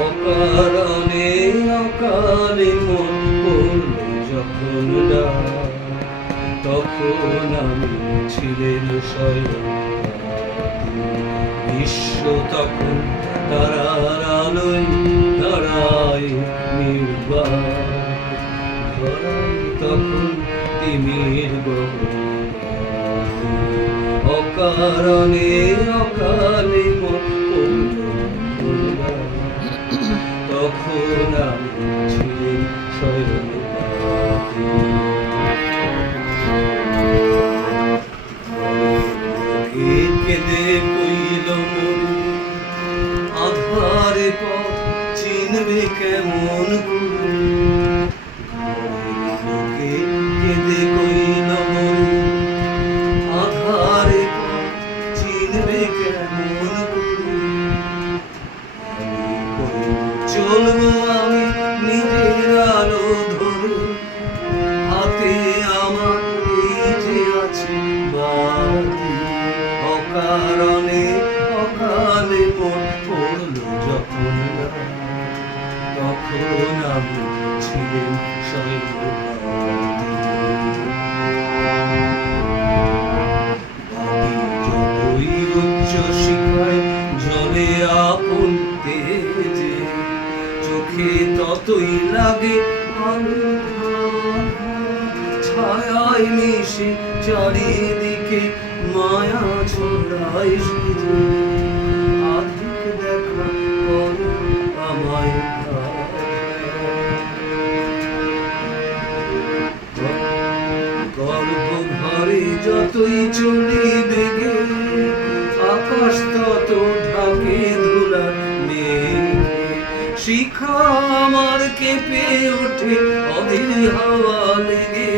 অকারণে অকালে মন পড়ল যখন ডাক, তখন আমি ছিলেন স্বয়ং বিশ্ব তখন তারার আলোয় দাঁড়ায় নির্বাক, ধরায় তখন তিমির গহন। অকারণে অকালে মন পড়ল যখন ডাক, তখন আমি ছিলেন স্বয়ং কেঁদে কইল মনে আধারে পথ চিনবে কেমন করে, লোকে কেঁদে কইল মনে আধারে পথ চিনবে কেমন করে, চলবো আমি নিজের আলো ধরে, হাতে আমার এই যে আছে বাতি। অকারণে অকালে মন পড়ল যখন ডাক, তখন আমি ছিলেন স্বয়ং বাতি। যতই উচ্চ শিখায় জলে আপন তেজে, চোখে ততই লাগে ছায়ায় মিশে চারিদিকে মায়া ছড়ায় সেজে। আধিক দেখা করো আমায় গর্ভঘরে যতই চলি বেগে, আকাশ তত ঢাকে ধুলার মেঘে। শিখা আমার কেঁপে ওঠে অধীর হাওয়া লেগে,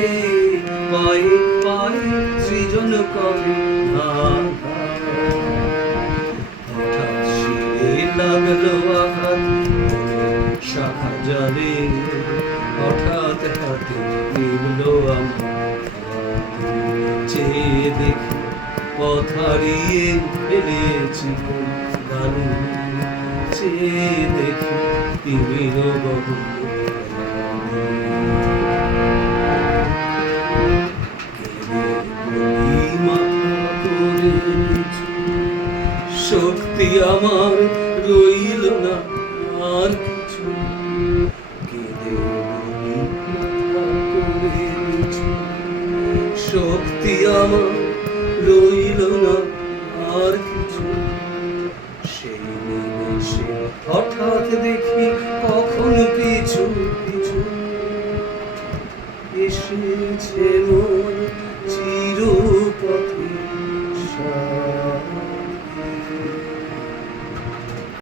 পায়ে পায়ে সৃজন করে হঠাৎ শিরে লাগলো আঘাত শাখা জালে, হঠাৎ হাতে নিভলো আমার। চেয়ে দেখি পথ হারিয়ে ফেলেছি গানে, চেয়ে দেখি তিমির বহু শক্তি আমার রইল না আর কিছু, কেঁদে বলি মাথা করে নিচু। শক্তি আমার রইল না আর কিছু, সেই নিমেষে হঠাৎ দেখি কখন পিছু পিছু এসেছে।